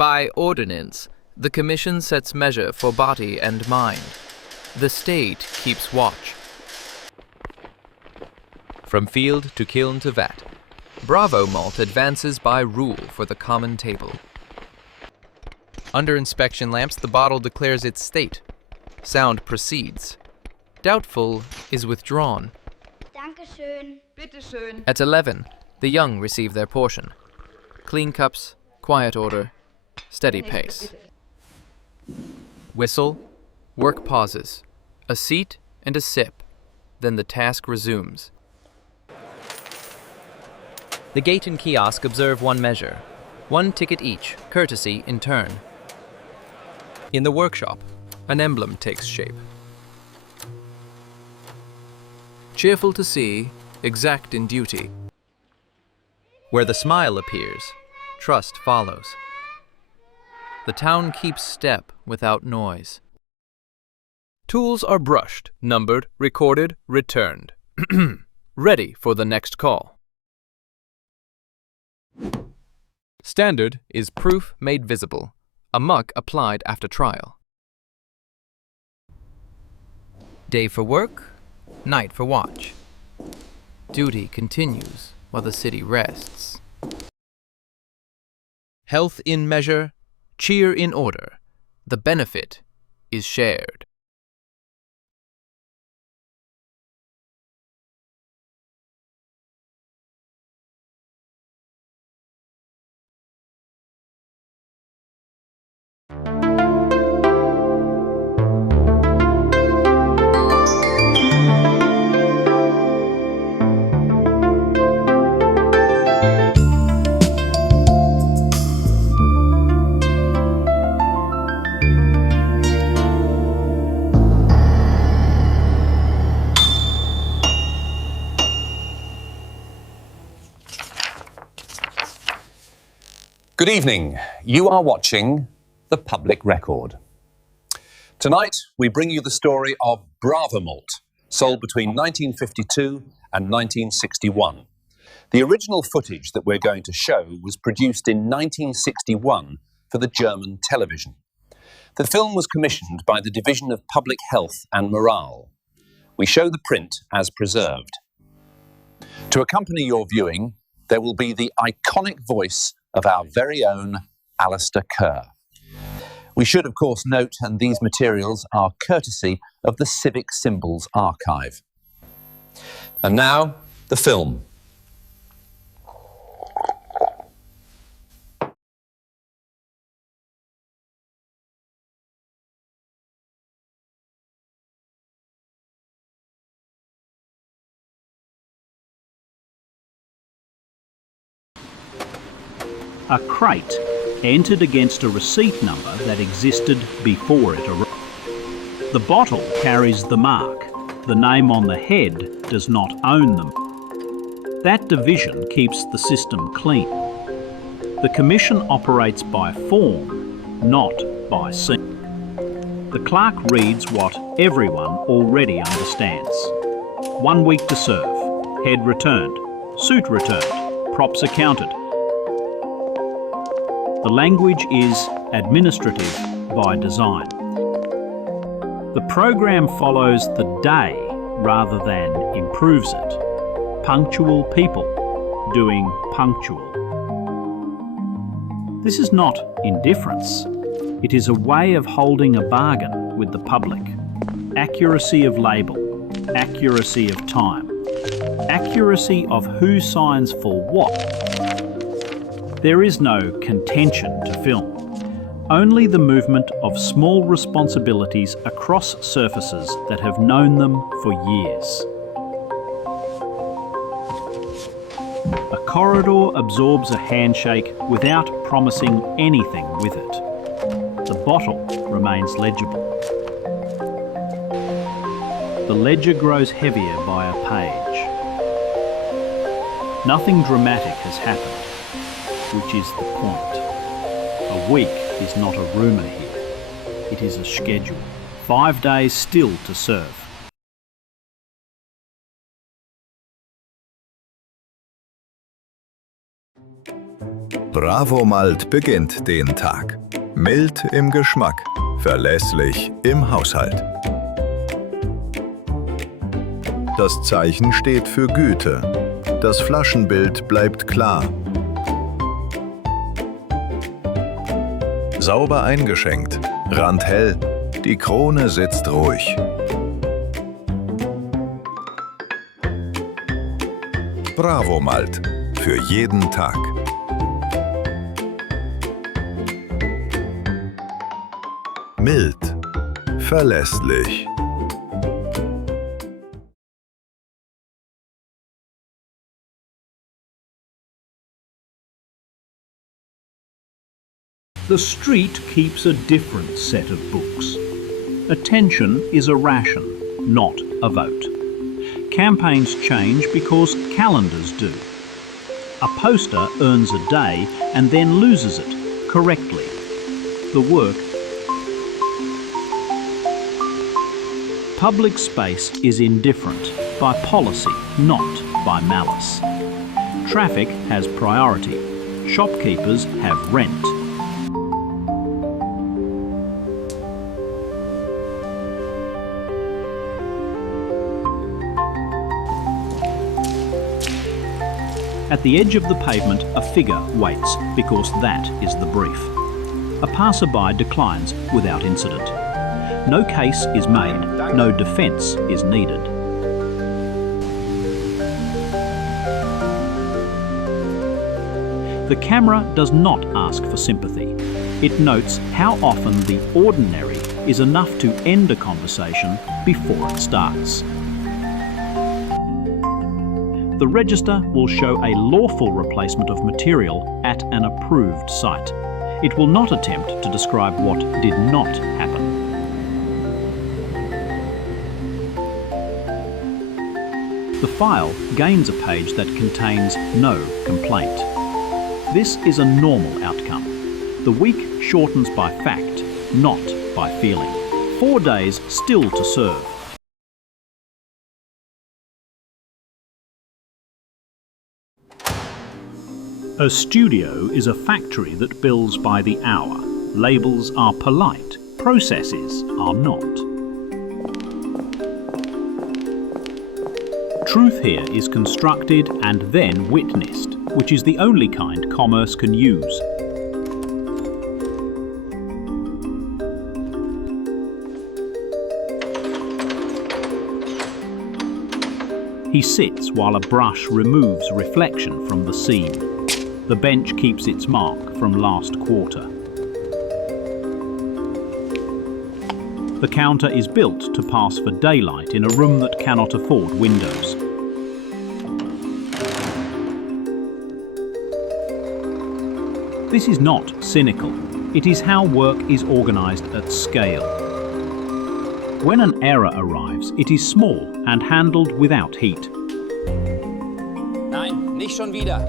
By ordinance, the Commission sets measure for body and mind. The state keeps watch. From field to kiln to vat, Bravomalt advances by rule for the common table. Under inspection lamps, the bottle declares its state. Sound proceeds. Doubtful is withdrawn. Dankeschön. Bitteschön. At 11, the young receive their portion. Clean cups, quiet order, steady pace. Whistle, work pauses, a seat and a sip, then the task resumes. The gate and kiosk observe one measure, one ticket each, courtesy in turn. In the workshop, an emblem takes shape. Cheerful to see, exact in duty. Where the smile appears, trust follows. The town keeps step without noise. Tools are brushed, numbered, recorded, returned. Ready for the next call. Standard is proof made visible, a muck applied after trial. Day for work, night for watch. Duty continues while the city rests. Health in measure, cheer in order. The benefit is shared. Good evening. You are watching The Public Record. Tonight, we bring you the story of Bravomalt, sold between 1952 and 1961. The original footage that we're going to show was produced in 1961 for the German television. The film was commissioned by the Division of Public Health and Morale. We show the print as preserved. To accompany your viewing, there will be the iconic voice of our very own Alistair Kerr. We should, of course, note, and these materials are courtesy of the Civic Symbols Archive. And now, the film. A crate entered against a receipt number that existed before it arrived. The bottle carries the mark. The name on the head does not own them. That division keeps the system clean. The Commission operates by form, not by scene. The clerk reads what everyone already understands. 1 week to serve. Head returned. Suit returned. Props accounted. The language is administrative by design. The program follows the day rather than improves it. Punctual people doing punctual. This is not indifference. It is a way of holding a bargain with the public. Accuracy of label, accuracy of time, accuracy of who signs for what. There is no contention to film, only the movement of small responsibilities across surfaces that have known them for years. A corridor absorbs a handshake without promising anything with it. The bottle remains legible. The ledger grows heavier by a page. Nothing dramatic has happened, which is the point. A week is not a rumour here. It is a schedule. 5 days still to serve. Bravomalt beginnt den Tag. Mild im Geschmack, verlässlich im Haushalt. Das Zeichen steht für Güte. Das Flaschenbild bleibt klar. Sauber eingeschenkt, Rand hell, die Krone sitzt ruhig. Bravomalt, für jeden Tag. Mild, verlässlich. The street keeps a different set of books. Attention is a ration, not a vote. Campaigns change because calendars do. A poster earns a day and then loses it, correctly. The work. Public space is indifferent, by policy, not by malice. Traffic has priority. Shopkeepers have rent. At the edge of the pavement, a figure waits, because that is the brief. A passerby declines without incident. No case is made, no defence is needed. The camera does not ask for sympathy. It notes how often the ordinary is enough to end a conversation before it starts. The register will show a lawful replacement of material at an approved site. It will not attempt to describe what did not happen. The file gains a page that contains no complaint. This is a normal outcome. The week shortens by fact, not by feeling. 4 days still to serve. A studio is a factory that bills by the hour. Labels are polite, processes are not. Truth here is constructed and then witnessed, which is the only kind commerce can use. He sits while a brush removes reflection from the scene. The bench keeps its mark from last quarter. The counter is built to pass for daylight in a room that cannot afford windows. This is not cynical. It is how work is organised at scale. When an error arrives, it is small and handled without heat. Nein, nicht schon wieder.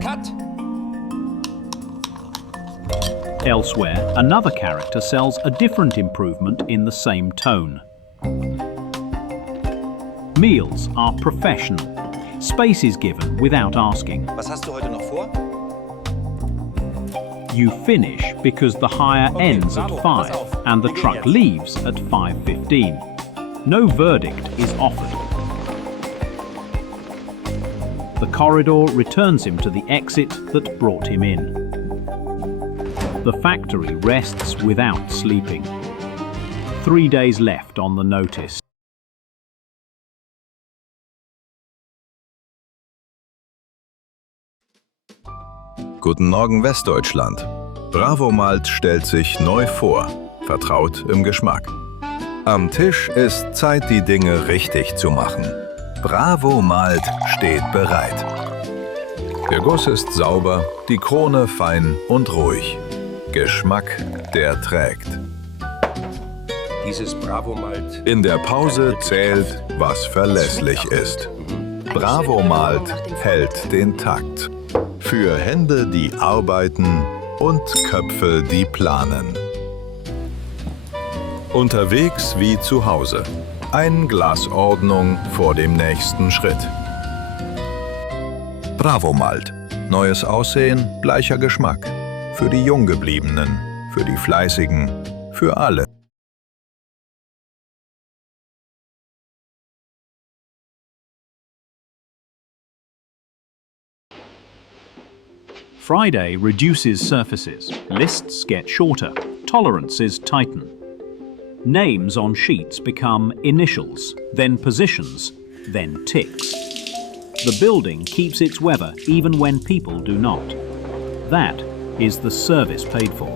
Cut! Elsewhere, another character sells a different improvement in the same tone. Meals are professional. Space is given without asking. Was hast du heute noch vor? You finish because the hire ends at bravo, 5 pass auf. and the Beginn truck jetzt. leaves at 5:15. No verdict is offered. The corridor returns him to the exit that brought him in. The factory rests without sleeping. 3 days left on the notice. Guten Morgen Westdeutschland. Bravomalt stellt sich neu vor, vertraut im Geschmack. Am Tisch ist Zeit, die Dinge richtig zu machen. Bravomalt steht bereit. Der Guss ist sauber, die Krone fein und ruhig. Geschmack, der trägt. Dieses Bravomalt. In der Pause zählt, was verlässlich ist. Bravomalt hält den Takt. Für Hände, die arbeiten und Köpfe, die planen. Unterwegs wie zu Hause. Ein Glas Ordnung vor dem nächsten Schritt. Bravomalt. Neues Aussehen, gleicher Geschmack. Für die Junggebliebenen, für die Fleißigen, für alle. Friday reduces surfaces, lists get shorter, tolerances tighten. Names on sheets become initials, then positions, then ticks. The building keeps its weather even when people do not. That is the service paid for.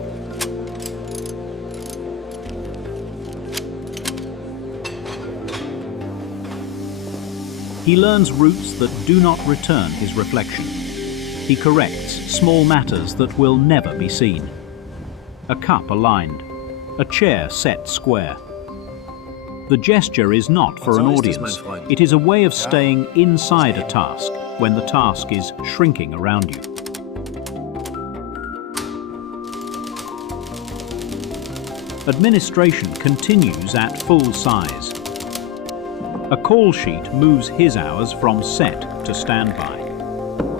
He learns routes that do not return his reflection. He corrects small matters that will never be seen. A cup aligned, a chair set square. The gesture is not for an audience. It is a way of staying inside a task when the task is shrinking around you. Administration continues at full size. A call sheet moves his hours from set to standby.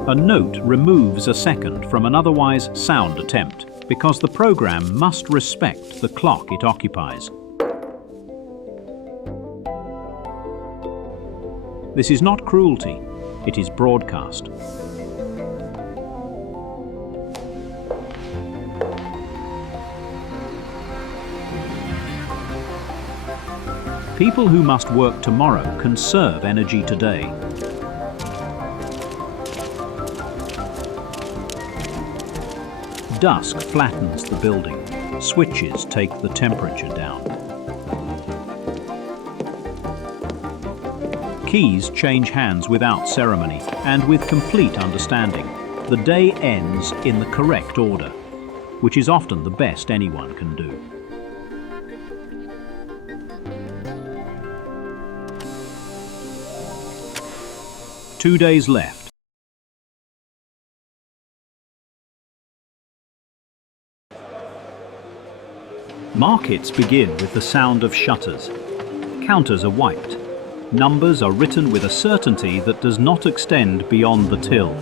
A note removes a second from an otherwise sound attempt because the program must respect the clock it occupies. This is not cruelty, it is broadcast. People who must work tomorrow conserve energy today. Dusk flattens the building. Switches take the temperature down. Keys change hands without ceremony and with complete understanding. The day ends in the correct order, which is often the best anyone can do. Two days left. Markets begin with the sound of shutters. Counters are wiped. Numbers are written with a certainty that does not extend beyond the till.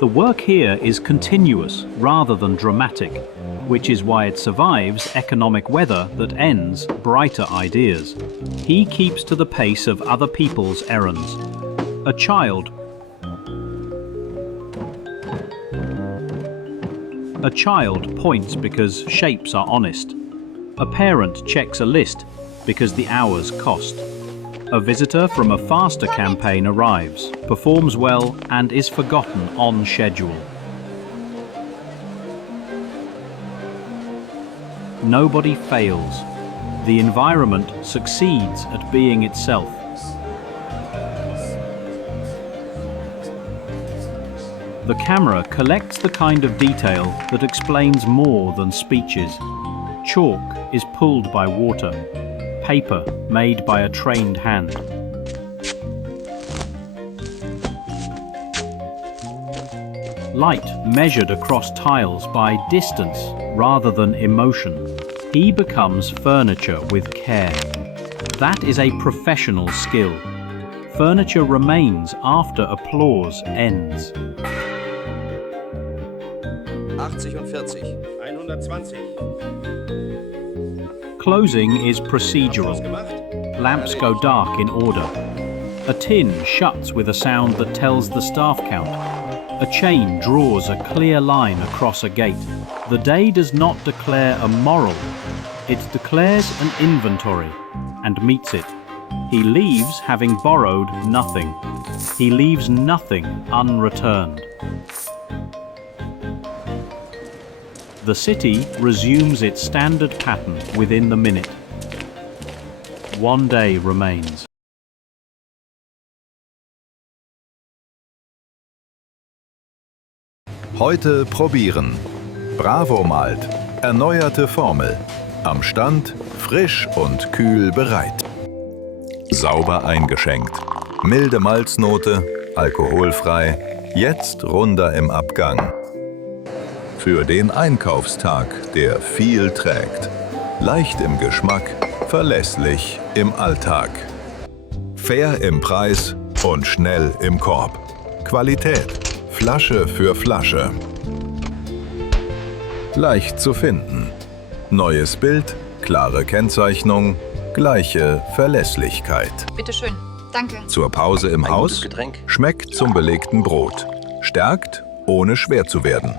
The work here is continuous rather than dramatic, which is why it survives economic weather that ends brighter ideas. He keeps to the pace of other people's errands. A child points because shapes are honest. A parent checks a list because the hours cost. A visitor from a faster campaign arrives, performs well, and is forgotten on schedule. Nobody fails. The environment succeeds at being itself. The camera collects the kind of detail that explains more than speeches. Chalk is pulled by water. Paper made by a trained hand. Light measured across tiles by distance rather than emotion. He becomes furniture with care. That is a professional skill. Furniture remains after applause ends. 80 und 40. 120. Closing is procedural. Lamps go dark in order. A tin shuts with a sound that tells the staff count. A chain draws a clear line across a gate. The day does not declare a moral. It declares an inventory and meets it. He leaves having borrowed nothing. He leaves nothing unreturned. The city resumes its standard pattern within the minute. One day remains. Heute probieren. Bravomalt. Erneuerte Formel. Am Stand frisch und kühl bereit. Sauber eingeschenkt. Milde Malznote, alkoholfrei, jetzt runder im Abgang. Für den Einkaufstag, der viel trägt. Leicht im Geschmack, verlässlich im Alltag. Fair im Preis und schnell im Korb. Qualität, Flasche für Flasche. Leicht zu finden. Neues Bild, klare Kennzeichnung, gleiche Verlässlichkeit. Bitte schön. Danke. Zur Pause im Ein Haus, gutes Getränk. schmeckt zum belegten Brot. Stärkt, ohne schwer zu werden.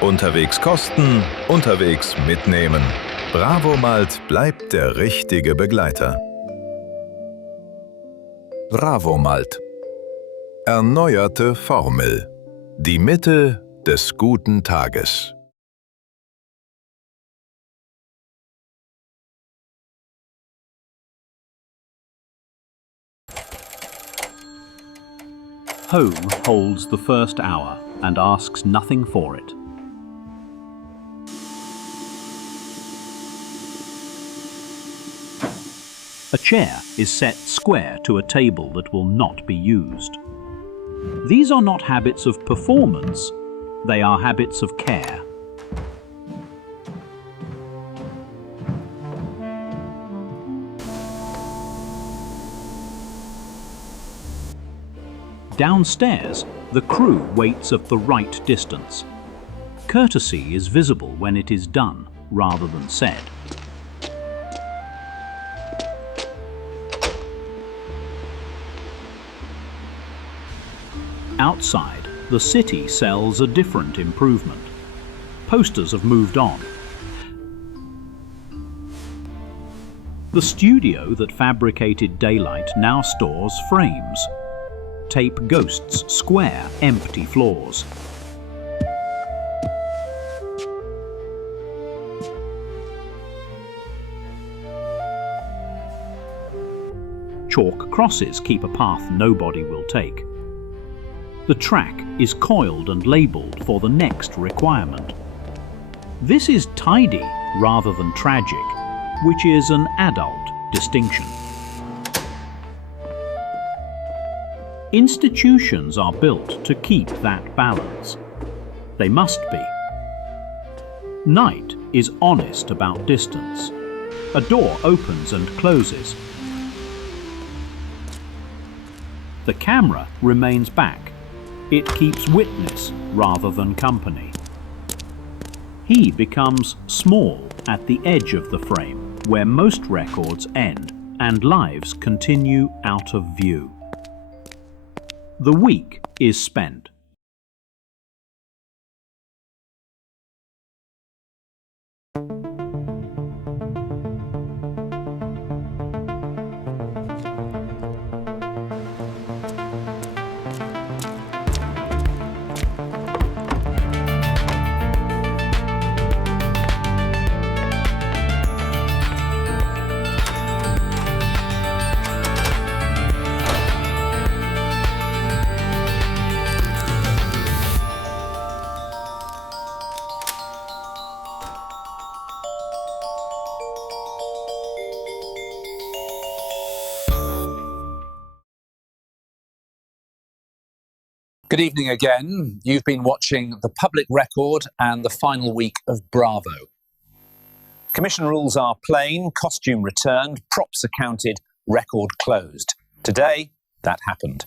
Unterwegs kosten, unterwegs mitnehmen. Bravomalt bleibt der richtige Begleiter. Bravomalt. Erneuerte Formel. Die Mitte des guten Tages. Home holds the first hour and asks nothing for it. A chair is set square to a table that will not be used. These are not habits of performance, they are habits of care. Downstairs, the crew waits at the right distance. Courtesy is visible when it is done, rather than said. Outside, the city sells a different improvement. Posters have moved on. The studio that fabricated daylight now stores frames. Tape ghosts square, empty floors. Chalk crosses keep a path nobody will take. The track is coiled and labelled for the next requirement. This is tidy rather than tragic, which is an adult distinction. Institutions are built to keep that balance. They must be. Night is honest about distance. A door opens and closes. The camera remains back. It keeps witness rather than company. He becomes small at the edge of the frame, where most records end and lives continue out of view. The week is spent. Good evening again. You've been watching The Public Record and the final week of Bravo. Commission rules are plain, costume returned, props accounted, record closed. Today, that happened.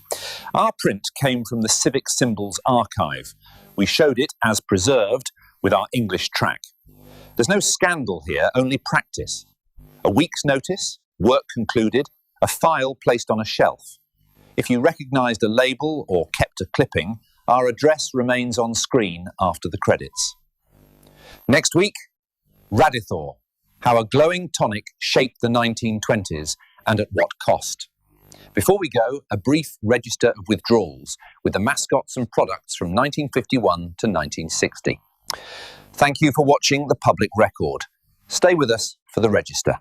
Our print came from the Civic Symbols archive. We showed it as preserved with our English track. There's no scandal here, only practice. A week's notice, work concluded, a file placed on a shelf. If you recognised a label or kept a clipping, our address remains on screen after the credits. Next week, Radithor, how a glowing tonic shaped the 1920s and at what cost. Before we go, a brief register of withdrawals with the mascots and products from 1951 to 1960. Thank you for watching The Public Record. Stay with us for the register.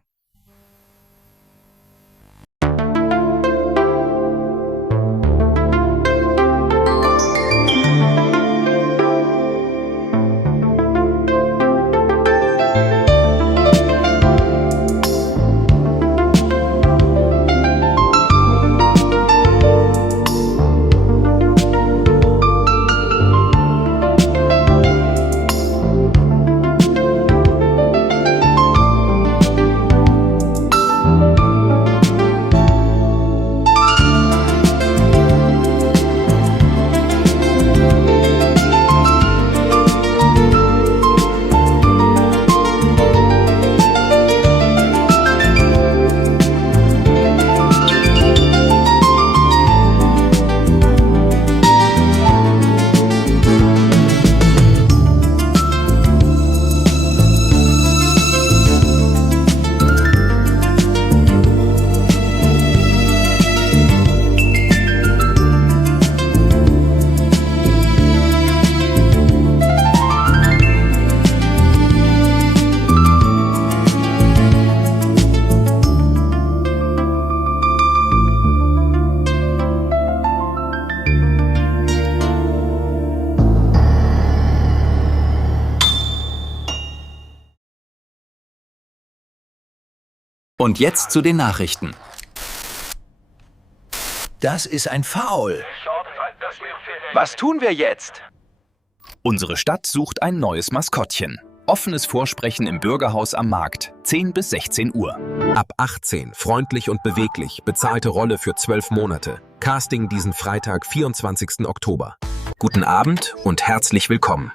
Und jetzt zu den Nachrichten. Das ist ein Foul. Was tun wir jetzt? Unsere Stadt sucht ein neues Maskottchen. Offenes Vorsprechen im Bürgerhaus am Markt, 10 bis 16 Uhr. Ab 18, freundlich und beweglich, bezahlte Rolle für 12 Monate. Casting diesen Freitag, 24. Oktober. Guten Abend und herzlich willkommen.